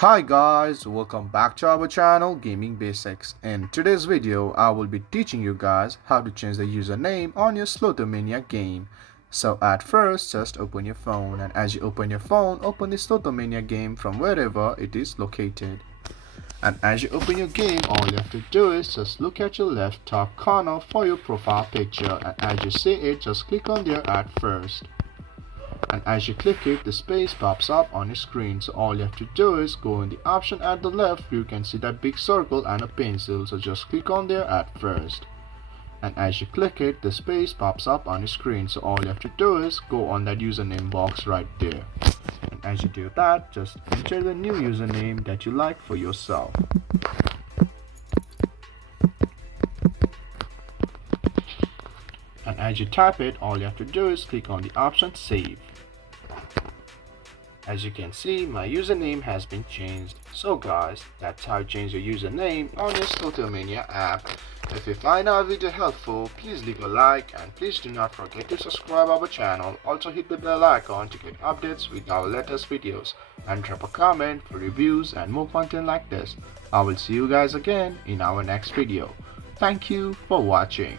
Hi guys, welcome back to our channel Gaming Basics. In today's video, I will be teaching you guys how to change the username on your Slotomania game. So at first, just open your phone, and as you open your phone, open the Slotomania game from wherever it is located. And as you open your game, all you have to do is just look at your left top corner for your profile picture, and as you see it, just click on there at first. And as you click it, the space pops up on your screen. So all you have to do is go in the option at the left. You can see that big circle and a pencil, so just click on there at first. And as you click it, the space pops up on your screen. So all you have to do is go on that username box right there. And as you do that, just enter the new username that you like for yourself. And as you type it, all you have to do is click on the option save. As you can see, my username has been changed. So guys, that's how you change your username on your Slotomania app. If you find our video helpful, please leave a like and please do not forget to subscribe our channel. Also hit the bell icon to get updates with our latest videos and drop a comment for reviews and more content like this. I will see you guys again in our next video. Thank you for watching.